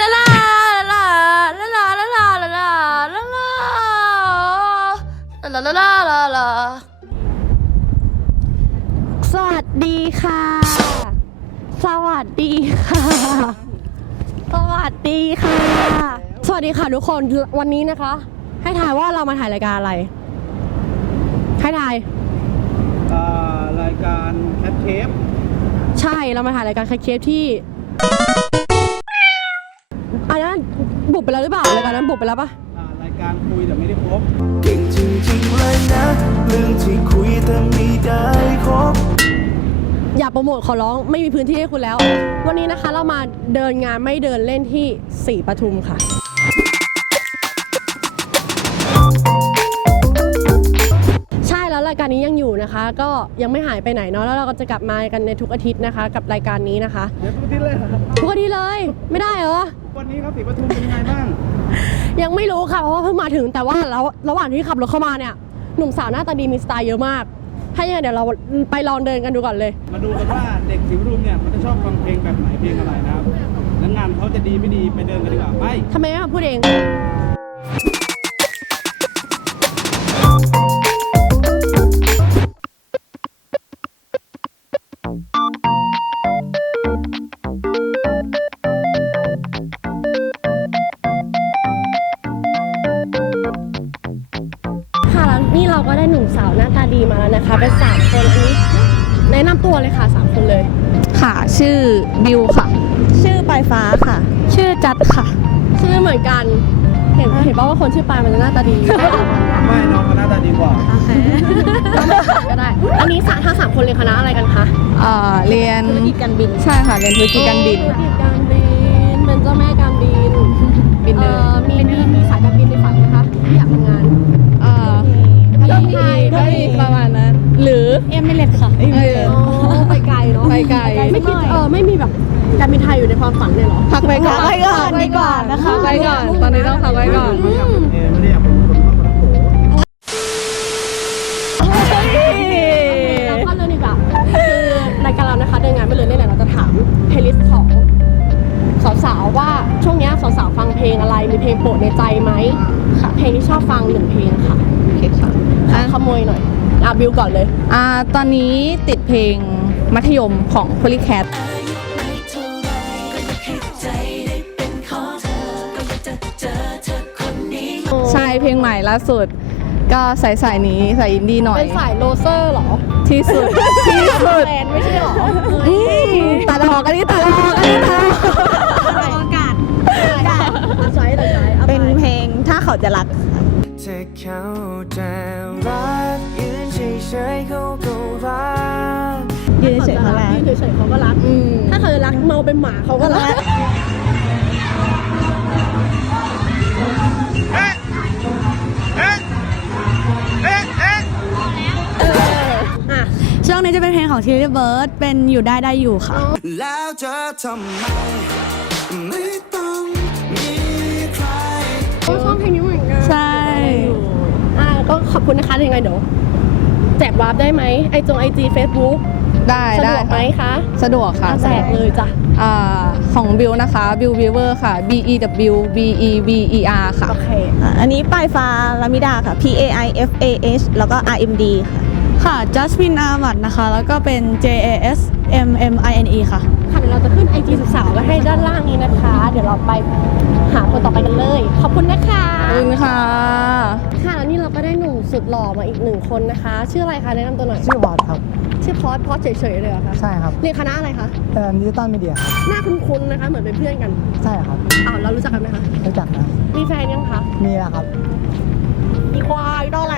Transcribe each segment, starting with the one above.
ลาลาลาลาลาลาลาลาลาลาลาลาลาลาลาลาสวัสดีค่ะ สวัสดีค่ะ สวัสดีค่ะ สวัสดีค่ะทุกคนวันนี้นะคะ ให้ทายว่าเรามาถ่ายรายการอะไร ให้ทาย อ่ารายการแคทเทป ใช่เรามาถ่ายรายการคัดเคสที่อันนั้น บุบไปแล้วหรือเปล่ารายการนั้นบุบไปแล้วปะอ่ารายการคุยแต่ไม่ได้พบเก่งจริงๆเลยนะเรื่องที่คุยแต่ไม่ได้คบอย่าโปรโมทขอร้องไม่มีพื้นที่ให้คุณแล้ว วันนี้นะคะเรามาเดินงานไม่เดินเล่นที่สีปทุมค่ะ ใช่แล้วรายการนี้ยังอยู่นะคะ ก็ยังไม่หายไปไหนเนาะแล้วเราก็จะกลับมากันในทุกอาทิตย์นะคะ กับรายการนี้นะคะ เดี๋ยวทุกที่เลยครับทุกอาทิตย์เลยไม่ได้เหรอ วันนี้ครับสีปทุมเป็นยังไงบ้าง ยังไม่รู้ค่ะเพราะว่าเพิ่งมาถึงแต่ว่าแล้วระหว่างที่ขับรถเข้ามาเนี่ยหนุ่มสาวหน้าตาดีมีสไตล์เยอะมาก ถ้าอย่างนั้นเดี๋ยวเราไปลองเดินกันดูก่อนเลย มาดูกันว่าเด็กสีปทุมเนี่ยมันจะชอบฟังเพลงแบบไหนเพลงอะไรนะครับแล้วงานเขาจะดีไม่ดีไปเดินกันดีกว่าไปทำไมไม่มาพูดเอง เป็นสามคนอันนี้แนะนำตัวเลยค่ะสามคนเลย ค่ะ ชื่อบิวค่ะ ชื่อปลายฟ้าค่ะ ชื่อจัดค่ะ ชื่อเหมือนกัน เห็นเห็นป่าว่าคนชื่อปายมันจะหน้าตาดี ไม่น้องเขาหน้าตาดีกว่า ก็ได้ อันนี้สามทั้งสามคนเรียนคณะอะไรกันคะอ่าเรียน ธุรกิจการบิน ใช่ค่ะ เรียนธุรกิจการบิน ธุรกิจการบิน เป็นเจ้าแม่การบินบินเลย อ่อมีมีมีสายการบินในฝันไหมคะที่อยากทำงานอ่าก็มีก็มีป เอ็มไม่เล็ดค่ะ เอออ๋อไปไกลเนาะไปไกล ไม่คิดเออไม่มีแบบการบินไทยอยู่ในความฝันเลยเหรอ พักไว้ก่อนพักไว้ก่อนดีกว่านะคะพักไว้ก่อน ตอนนี้ต้องพักไว้ก่อนไม่อยากเป็นเอไม่ได้อยากเป็นคนทอดปลาโขเราเข้าเรื่องดีกว่าคือรายการเรานะคะเดินงานไปเลยนี่แหละเราจะถามเพลย์ลิสต์ของสาวๆว่าช่วงเนี้ยสาวๆฟังเพลงอะไรมีเพลงโปรดในใจไหมค่ะเพลงที่ชอบฟังหนึ่งเพลงค่ะโอเคค่ะขอขโมยหน่อย อะบิวก่อนเลย อ่าตอนนี้ติดเพลงมัธยมของ Polycat ใช่เพลงใหม่ล่าสุด ก็ใส่สายนี้ใส่อินดี้หน่อย เป็นสายโรเซอร์เหรอ ที่สุด ที่สุดแฟนไม่ใช่เหรออืมตัดออกอันนี้ตัดออกอันนี้ตัดออกอากาศใช้แต่ใช้อาเป็นเพลงถ้าเขาจะรักเธอเขาจะรักยืน เฉยๆเขาก็รักยืนเฉยๆเขาแล้วยืนเฉยๆเขาก็รัก ถ้าเขาจะรักเมาเป็นหมาเขาก็รักช่วงนี้จะเป็นเพลงของทีรีเบิร์ดเป็นอยู่ได้ได้อยู่ค่ะ แล้วเธอทำไมไม่ต้องมีใครชอบเพลงนี้เหมือนกัน ใช่ อะก็ขอบคุณนะคะยังไงเดี๋ยว แจกวาร์ปได้ไหมไอจงไอจีเฟซบุ๊กได้สะดได้วกไหมค่ะคะสะดวกค่ะอะแจกเลยจ้ะอ่าของบิวนะคะบิววิเวอร์ค่ะ B E W B E V E R ค่ะ โอเค อะอันนี้ปลายฟ้าลามิดาค่ะ P A I F A H แล้วก็ R M D ค่ะ ค่ะจัสมินอามัดนะคะ แล้วก็เป็น J A S M M I N E ค่ะ ค่ะเดี๋ยวเราจะขึ้นไอจีสาวๆไว้ให้ด้านล่างนี้นะคะ เดี๋ยวเราไปหาคนต่อไปกันเลย ขอบคุณนะคะ ขอบคุณค่ะ ค่ะแล้วนี่เราก็ได้หนุ่ม สุดหล่อมาอีกหนึ่งคนนะคะ ชื่ออะไรคะแนะนำตัวหน่อย ชื่อบอสครับ ชื่อพอดพอดเฉยๆเลยเหรอคะใช่ครับเรียนคณะอะไรคะเอ่อดิจิตอลมีเดียครับหน้าคุ้นๆนะคะเหมือนเป็นเพื่อนกันใช่ครับอ้าวเรารู้จักกันไหมคะรู้จักนะมีแฟนยังคะมีแล้วครับมีควายดอแหล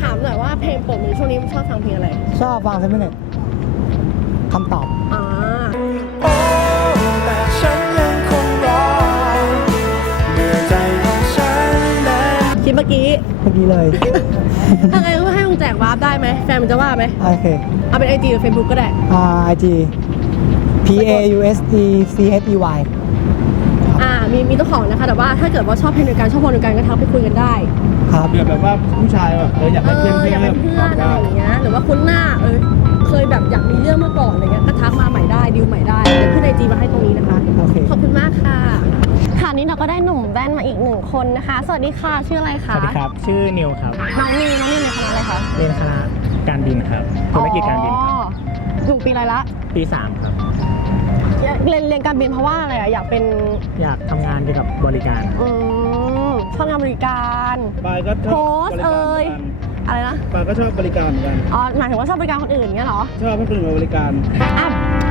ถามหน่อยว่าเพลงโปรดมือช่วงนี้ชอบฟังเพลงอะไรชอบฟังเซมิเนตคำตอบอ่า มื่อกี้เมื่อกี้เลยถ้าไงก็ให้มึงแจกวาร์ปได้ไหมแฟนมันจะว่าไหมโอเคเอาเป็นไอจีหรือเฟซบุ๊กก็ได้ R I G P A U S E C H E Y อ่า มีมีเจ้าของนะคะ แต่ว่าถ้าเกิดว่าชอบเพลงเดียวกันชอบวงเดียวกันก็ทักไปคุยกันได้ครับเผื่อแบบว่าผู้ชายแบบเอออยากเอให้เพื่อนอเพื่อยากเป็นเพื่อนอะไรได้อย่างเงี้ยหรือว่าคุ้นหน้าเออเคยแบบอยากมีเรื่องเมื่อก่อนอะไรเงี้ยก็ทักมาใหม่ได้ดิวใหม่ได้เดี๋ยวขึ้นไอจีมาให้ตรงนี้นะคะ โอเคขอบคุณมากเราก็ได้หนุ่มแว่นมาอีกหนึ่งคนนะคะ สวัสดีค่ะชื่ออะไรสคะวัสดีครับ ชื่อนิวครับน้องนิวน้องนิวในคณะอะไรคะเรียนคณะการบินครับธุรกิจการบินครับอ๋ออยู่ปีอะไรละ ปี 3 ครับ เรียนเรียนการบินเพราะว่าอะไรอะอยากเป็นอยากทำงานเกี่ยวกับบริการครับอืมชอบงานบริการ ปายก็ชโพอบสบต์ริการเหมือนเอ่ยกันอะไรนะปายก็ชอบบริการเหมือนกัน อ๋อหมายถึงว่าชอบบริการคนอื่นเงี้ยเหรอชอบให้คนอื่นมาบริการ อะ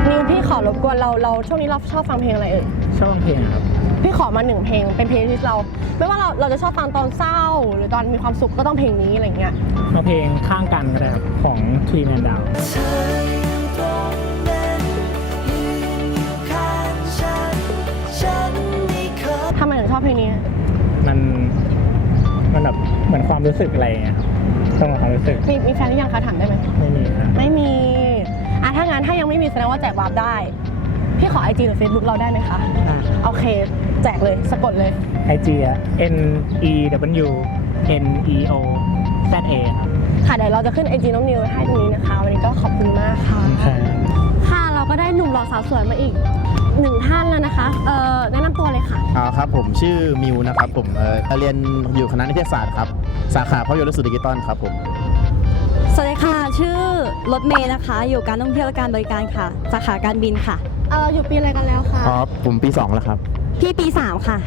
นิวพี่ขอรบกวนเราเราช่วงนี้เราชอบฟังเพลงอะไรเอ่ยชอบฟังเพลงครับ พี่ขอมาหนึ่งเพลงเป็นเพลงที่เรา ไม่ว่าเราเราจะชอบฟังตอนเศร้า หรือตอนมีความสุขก็ต้องเพลงนี้อะไรเงี้ยมาเพลงข้างกันก็ได้ครับของทรีแมนดาว เธอ ทำไมถึงชอบเพลงนี้ มันมันแบบเหมือนความรู้สึกอะไรอย่างเงี้ยครับต้องความรู้สึกมีมีแฟนหรือยังคะถามได้ไหม ไม่มีครับไม่มีอะถ้างั้นถ้ายังไม่มีแสดงว่าแจกวาร์ปได้ พี่ขอไอจีหรือเฟซบุ๊กเราได้ไหมคะ โอเค แจกเลยสะกดเลย ไอจีอะ N E W N E O Z A ครับ ค่ะเดี๋ยวเราจะขึ้นไอจีน้องนิวให้ตรงนี้นะคะ วันนี้ก็ขอบคุณมากค่ะครับค่ะเราก็ได้หนุ่มหล่อสาวสวยมาอีก หนึ่งท่านแล้วนะคะเอ่อแนะนำตัวเลยค่ะอ่าครับผมชื่อมิวนะครับผมเอ่อเรียนอยู่คณะนิเทศศาสตร์ครับสาขาภาพยนตร์และสื่อดิจิตอลครับผมสวัสดีค่ะ ชื่อรถเมย์นะคะ อยู่การท่องเที่ยวและการบริการค่ะ สาขาการบินค่ะ เอ่ออยู่ปีอะไรกันแล้วคะอ๋อผมปี 2 แล้วครับ พี่ปี 3 ค่ะ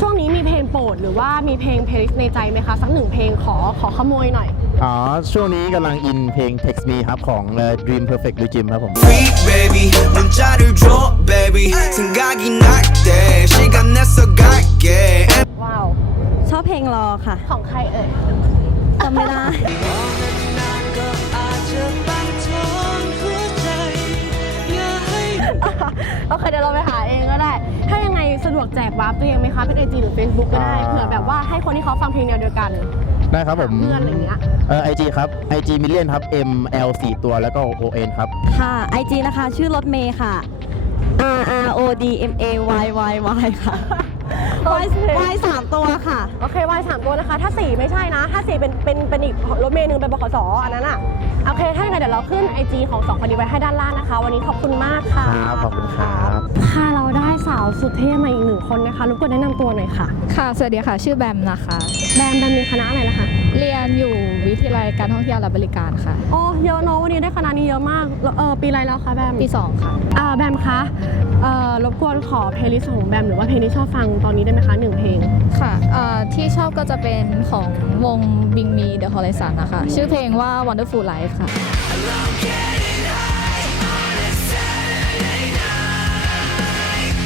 ช่วงนี้มีเพลงโปรดหรือว่ามีเพลงเพลย์ในใจไหมคะ สักหนึ่งเพลงขอขอขโมยหน่อย อ๋อ ช่วงนี้กำลังอินเพลง Text Me ครับ ของเอ่อ Dream Perfect ดูจิมครับผม Freak baby 문자를 줘 baby 생각이 날때 시간 내서 갈게 ว้าว ชอบเพลงรอค่ะ ของใครเอ่ย จำไม่ได้ โอเคเดี๋ยวเราไปหาเองก็ได้ ถ้ายังไงสะดวกแจกวาร์ปตัวเองไหมคะ เป็นไอจีหรือ Facebook ก็ได้ อ่า เผื่อแบบว่าให้คนที่เขาฟังเพลงแนวเดียวกัน ได้ครับผม เพื่อนอะไรเงี้ย เอ่อ IG ครับ IG มิเลียนครับ M L 4ตัวแล้วก็ O N ครับ ค่ะ IG นะคะ ชื่อรถเมย์ค่ะ R R O D M A Y Y Y ค่ะ Y Y สามตัวค่ะ โอเควายสามตัวนะคะ ถ้าสี่ไม่ใช่นะ ถ้าสี่เป็นเป็นเป็นอีกรถเมย์หนึ่งเป็นบขสอันนั้นอะ โอเค ถ้าอย่างไรเดี๋ยวเราขึ้นไอจีของสองคนนี้ไว้ให้ด้านล่างนะคะ วันนี้ขอบคุณมากค่ะครับขอบคุณครับ ค่ะเราได้สาวสุดเท่มาอีกหนึ่งคนนะคะรบกวนแนะนำตัวหน่อยค่ะ ค่ะ สวัสดีค่ะ ชื่อแบมนะคะ แบมแบมมีคณะอะไรนะคะ เรียนอยู่วิทยาลัยการท่องเที่ยวและบริการค่ะ โอ้เยอะเนอะวันนี้ได้คณะนี้เยอะมากแล้วเออปีอะไรแล้วคะแบมปี2ค่ะอ่าแบมคะเอ่อรบกวนขอเพลย์ลิสต์ของแบมหรือว่าเพลงที่ชอบฟังตอนนี้ได้ไหมคะหนึ่งเพลง ค่ะเอ่อที่ชอบก็จะเป็นของวง Bing Me The Horizon นะคะ ชื่อเพลงว่า Wonderful Life ค่ะ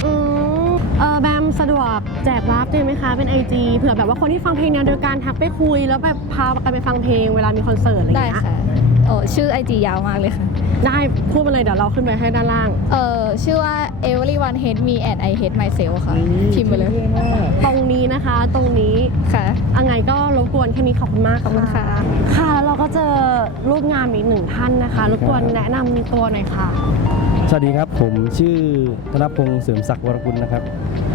อืมเออแบ มสะดวกแจกวาร์ปได้ไหมคะ เป็น IG เผื่อแบบว่าคนที่ฟังเพลงแนวเดียวกันทักไปคุย แล้วแบบพากันไปฟังเพลงเวลามีคอนเสิร์ตอะไรอย่างได้เงี้ยค่ะโอ้ชื่อ IG ยาวมากเลยค่ะ ได้พูดมาเลยเดี๋ยวเราขึ้นไปให้ด้านล่าง เอ่อชื่อว่า Everyone Hate Me and I Hate Myself ค่ะ พิมพ์ไปเลยตรงนี้นะคะ ตรงนี้ค่ะ อังไงก็รบกวนแค่นี้ขอบคุณมากขอบคุณค่ะ ค่ะแล้วเราก็เจอรูปงานอีกหนึ่งท่านนะคะรบกวนแนะนำตัวหน่อยค่ะ สวัสดีครับ ผมชื่อธนพงศ์เสริมศักดิ์วรกุลนะครับ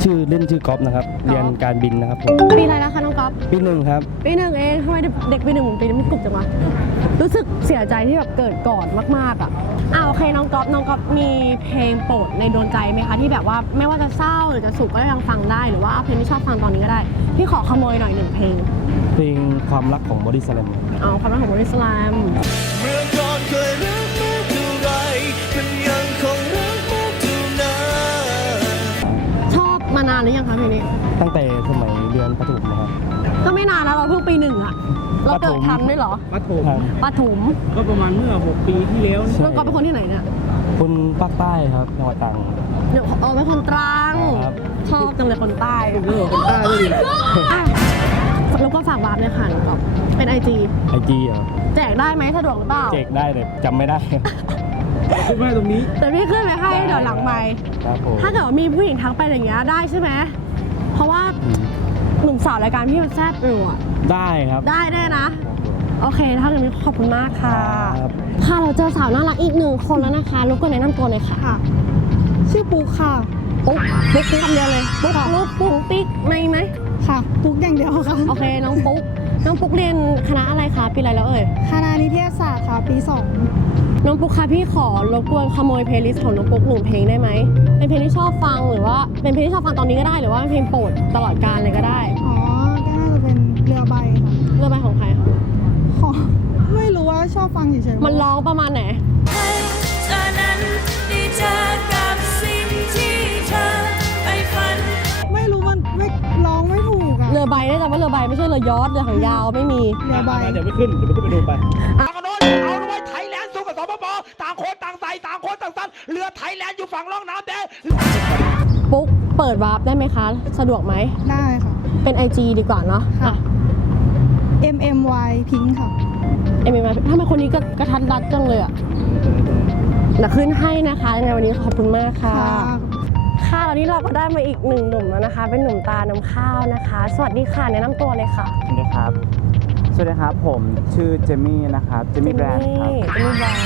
ชื่อเล่นชื่อก๊อฟนะครับ เรียนการบินนะครับผมปีอะไรแล้วคะน้องก๊อฟปีหนึ่งครับปีหนึ่งเองทำไมเด็กปีหนึ่งปีนี้ไม่กลุกจังวะรู้สึกเสียใจที่แบบเกิดก่อนมาก ๆอะอ่าโอเคน้องก๊อฟน้องก๊อฟมีเพลงโปรดในดวงใจไหมคะที่แบบว่าไม่ว่าจะเศร้าหรือจะสุขก็ยังฟังได้หรือว่าเพลงที่ชอบฟังตอนนี้ก็ได้ พี่ขอขโมยหน่อยหนึ่งเพลง เพลงความรักของบอดี้สแลมเอาความรักของบริสลาม หรือยังคะเพลงนี้ ตั้งแต่สมัยเรียนประถมนะครับ ก็ไม่นานนะเราเพิ่งปีหนึ่งอะเราเกิดทันด้วยเหรอมัธยครับมปฐมก็ประมาณเมื่อ 6 ปีที่แล้วนี่น้องก๊อฟเป็นคนที่ไหนเนี่ยคนภาคใต้ครับจังหวัดตรัง เดี๋ยวเออเป็นคนตรัง ครับ ชอบจังเลยคนใต้เรื่องของคนใต้ด้วยดิอะแล้วก็ฝากวาร์ปเลยค่ะน้องก๊อฟเป็นไอจีไอจีอะแจกได้ไหมสะดวกหรือเปล่า เจกได้แต่จำไม่ได้ ขึ้นมาตรงนี้แต่พี่ขึ้นไปให้เดี๋ยวหลังไปครับผมถ้าเกิดว่ามีผู้หญิงทักไปอย่างเงี้ยได้ใช่ไหมเพราะว่าอืมหนุ่มสาวรายการพี่มันแซ่บอยู่อะได้ครับ ได้ได้นะ โอเคถ้าอย่างนี้ขอบคุณมากค่ะ ครับ ค่ะเราเจอสาวน่ารักอีกหนึ่งคนแล้วนะคะรบกวนแนะนำตัวหน่อยค่ะ ชื่อปุ๊กค่ะ ปุ๊กปุ๊กปุ๊กคำเดียวเลยปุ๊กปุ๊กปุ๊กปิ๊กไม่ไหมค่ะ ปุ๊กอย่างเดียวค่ะโอเคน้องปุ๊กน้องปุ๊กเรียนคณะอะไรคะปีอะไรแล้วเอ่ย คณะนิเทศศาสตร์ค่ะปี น้องปุ๊กคะพี่ขอรบกวนขโมยเพลย์ลิสต์ของน้องปุ๊กหนึ่งเพลงได้ไหม เป็นเพลงที่ชอบฟังหรือว่าเป็นเพลงที่ชอบฟังตอนนี้ก็ได้หรือว่าเป็นเพลงโปรดตลอดกาลเลยก็ได้2อ๋อก็น่าจะเป็นเรือใบค่ะเรื่องใบของใครคะขอไม่รู้ว่าชอบฟังเฉยๆมันร้องประมาณไหนให้เธอนั้นได้เจอกับสิ่งที่เธอไปฝันไม่รู้มันไม่ร้องไม่ถูกอะเรือใบได้จำว่าเรือใบไม่ใช่เรือ ยอชต์เรือหางยาวไม่มีเรือใบมาเดี๋ยวไปขึ้นเดี๋ยวไปขึ้นไปดูไป เรือไทยแลนด์อยู่ฝั่งร่องน้ำแดง ปุ๊กเปิดวาร์ปได้ไหมคะ สะดวกไหม ได้ค่ะ เป็น IG ดีกว่าเนาะค่ะ M M Y พิงค่ะ เอ็มเอ็มทำไมคนนี้ก็กระทัดรัดจังเลยอะเดี๋ยวขึ้นให้นะคะยังไงวันนี้ขอบคุณมากค่ะ ค่ะตอนนี้เราก็ได้มาอีกหนึ่งหนุ่มแล้วนะคะ เป็นหนุ่มตาน้ำข้าวนะคะ สวัสดีค่ะแนะนำตัวเลยค่ะสวัสดีครับ สวัสดีครับ ผมชื่อเจมี่นะครับ เจมี่แบรนด์ครับ เจมี่แบรนด์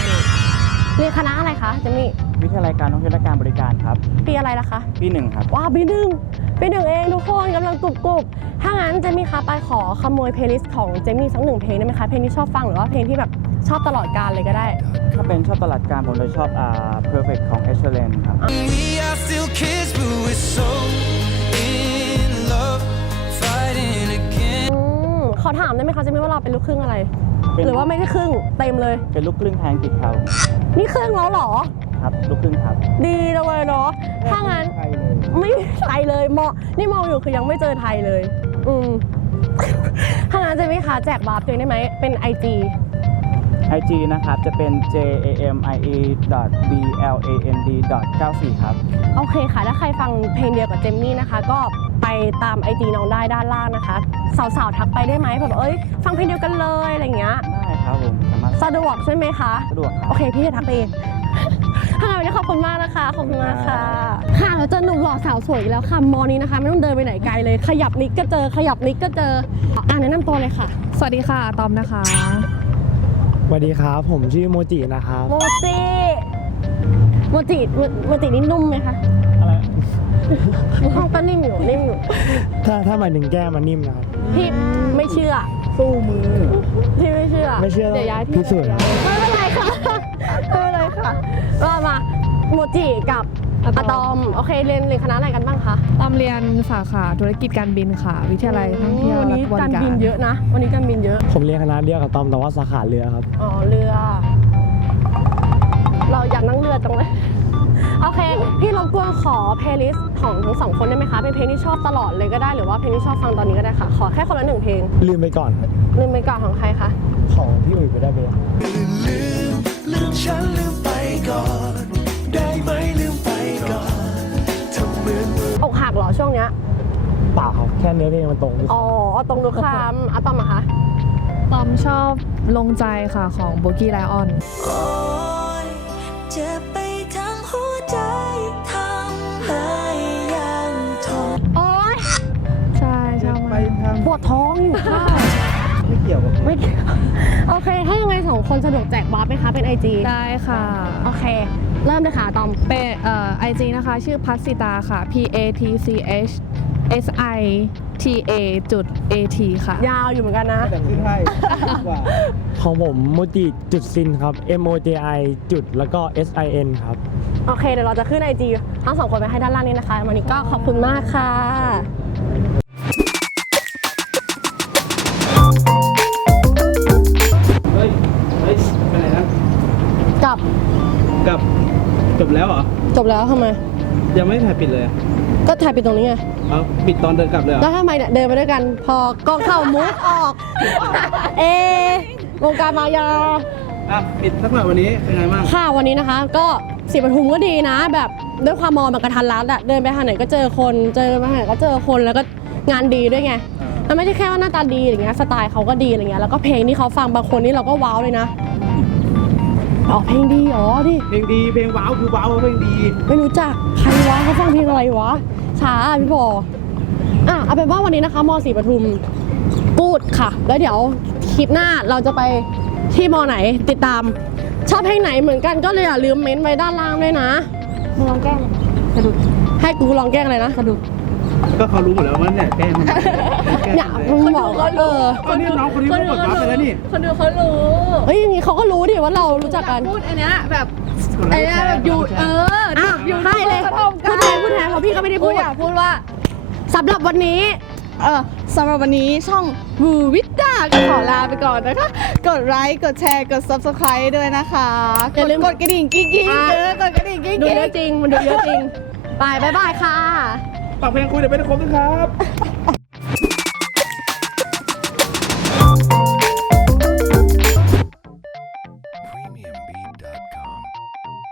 เรียนคณะอะไรคะเจมี่ วิทยาลัยการท่องเที่ยวและการบริการครับปีอะไรล่ะคะปีหนึ่งครับ ว้าวปีหนึ่งปีหนึ่งเองทุกคนกำลังกรุบกรุบถ้างั้นเจมี่คะไปขอขโมยเพลย์ลิสต์ของเจมี่สักหนึ่งเพลงได้ไหมคะเพลงที่ชอบฟังหรือว่าเพลงที่แบบชอบตลอดกาลเลยก็ได้ ถ้าเป็นชอบตลาดการผมเลยชอบอ่า perfect ของ a s h l e n ครับ We are still kids but we're so in love fighting again อืมขอถามได้ไหมคะเจมี่ว่าเราเป็นลูกครึ่งอะไร เป็น หรือว่าไม่ได้ครึ่งเต็มเลย เป็นลูกครึ่งไทยอังกฤษครับ นี่ครึ่งแล้วเหรอ ครับลูกครึ่งครับดีจังเลยเนาะถ้างั้นไทยเลยไม่ไทยเลยมองนี่มองอยู่คือยังไม่เจอไทยเลย อืมถ้างั้นเจมี่คะแจกบาร์ปตัวเองได้ไหมเป็น IG IG นะครับ จะเป็น j a m i e b l a n d 94ครับ โอเคค่ะ ถ้าใครฟังเพลงเดียวกับเจมมี่นะคะ ก็ไปตาม IG น้องได้ด้านล่างนะคะ สาวๆทักไปได้ไหมแบบเอ้ย ฟังเพลงเดียวกันเลยอะไรอย่างเงี้ย ได้ครับผม สามารถสะดวกใช่ไหมคะ สะดวกคโอรับเค พี่จะทักไปเอง ถ้างั้นวันนี้ขอบคุณมากนะคะ ขอบคุณมากค่ะ ค่ะเราเจอหนุ่มหล่อสาวสวยอีกแล้วค่ะมอนี้นะคะ ไม่ต้องเดินไปไหนไกลเลย ขยับนิดก็เจอ ขยับนิดก็เจออ่าแนะนำตัวเลยค่ะ สวัสดีค่ะตอมนะคะ สวัสดีครับ ผมชื่อโมจินะครับ โมจิโมจิโมโมจินี่นุ่มไหมคะอะไร ห้องก็นิ่มอยู่นิ่มอยู่ถ้าถ้าหมายถึงแก้มมันนิ่มนะครับ พี่ไม่เชื่อ สู้มือพี่ไม่เชื่อ ไม่เชื่อดี๋ยวย้ายที่ พิสูจน์ไม่เป็นไรค่ะ ไม่เป็นไรค่ะก็มาโมจิกับอะตอม โอเค เรียนเรียนคณะอะไรกันบ้างคะตอมเรียนสาขาธุรกิจการบินค่ะ วิทยาลัยท่องเที่ยววันและนี้บการริการบินเยอะนะ วันนี้การบินเยอะ ผมเรียนคณะเดียวกับตอมแต่ว่าสาขาเรือครับ อ๋อ เรือ เราอยากนั่งเรือจังเลย โอเค พี่รบกวนขอเพลย์ลิสต์ของทั้งสองคนได้ไหมคะ เป็นเพลงที่ชอบตลอดเลยก็ได้ หรือว่าเพลงที่ชอบฟังตอนนี้ก็ได้ค่ะ ขอแค่คนละหนึ่งเพลงลืมไปก่อนครับลืมไปก่อนของใครคะ ของพี่อุ๋ยไปได้ไหม ลืม ลืมฉันลืมไปก่อน ได้ไหมลืมไปก่อนทำเหมือนว่าอกหักเหรอช่วงเนี้ย เปล่าครับแค่เนื้อเพลงมันตรงอ๋อตรงดูคำอะตอมอะคะตอมชอบลงใจค่ะของโบกี้ไลออน โอ้ยเจ็บไปทั้งหัวใจทำให้ยังทน โอ๊ยใช่ชอบไปมากทางปวดท้องอยู่ค่ะไม่เกี่ยวกับไม่เกี่ยวโอเค ถ้ายังไงสองคนสะดวกแจกบาร์ไหมคะ เป็น IG ได้ค่ะ โอเค เริ่มเลยค่ะอะตอม เป็นเอ่อไอจีนะคะ ชื่อพัสสิตาค่ะ P A T C H S I T A จุด A T ค่ะ ยาวอยู่เหมือนกันนะ แต่ขึ้นให้ดีกว่าของผมโมจิจุดซินครับ M O J I จุดแล้วก็ S I N ครับ โอเค เดี๋ยวเราจะขึ้นไอจีทั้งสองคนไปให้ด้านล่างนี้นะคะ วันนี้ก็ขอบคุณมากค่ะ บแล้วเหรอ จบแล้วทำไม ยังไม่ถ่ายปิดเลยอะก็ถ่ายปิดตรงนี้ไง เอาปิดตอนเดินกลับเลยเหรอ แล้วทำไมเนี่ยเดินไปด้วยกัน พอกล้องเข้ามุกออก เอะวงการมายา อะ ปิดสักหน่อยวันนี้เป็นไงบ้าง ค่ะวันนี้นะคะก็สีปทุมก็ดีนะ แบบด้วยความมองมันกระทันรัดอะเดินไปทางไหนก็เจอคน เจอไปทางไหนก็เจอคนแล้วก็งานดีด้วยไงมันไม่ใช่แค่ว่าหน้าตาดีอย่างเงี้ยสไตล์เขาก็ดีอะไรเงี้ยแล้วก็เพลงที่เขาฟังบางคนนี่เราก็ว้าวเลยนะ อ๋อเพลงดีอ๋อดิเพลงดีเพลงว้าวคือว้าวเพลงดีไม่รู้จักใครวะเขาฟังเพลงอะไรวะช้าอะพี่บออะเอาเป็นว่าวันนี้นะคะมสีปทุมพูดค่ะ แล้วเดี๋ยวคลิปหน้าเราจะไปที่มอไหนติดตาม ชอบเพลงไหนเหมือนกันก็เลยอย่าลืมเม้นต์ไว้ด้านล่างด้วยนะมึงลองแกล้งสะดุดให้กูลองแกล้งอะไรนะสะดุด ก็เขารู้หมดแล้วว่าเนี่ยแกล้งมันแกล้งเนี่ยมันมึงบอกว่าเออเอานี่น้องคนนี้รู้หมดปั๊บไปแล้วนี่คนดูเขารู้เฮ้ยอย่างงี้เขาก็รู้ดิว่าเรารู้จักกันพูดอันเนี้ยแบบไอ้เนี้ยแบบอยู่เอออะอยู่ให้เลยกระทบพูดแทนพูดแทนเขาพี่ก็ไม่ได้พูพูดดอยากพูดว่าสำหรับวันนี้เออสำหรับวันนี้ช่องบูวิดดาก็ขอลาไปก่อนนะคะ กดไลค์กดแชร์กด subscribe ด้วยนะคะอย่าลืมกดกระดิ่งกิ๊งกิ๊งอะเออกดกระดิ่งกิ๊งดูกิ๊เยอะงจริงมันดูเยอะจริงบายบายบายค่ะ ปากเพลงคุยเดี๋ยวไม่ได้ครบนะครับ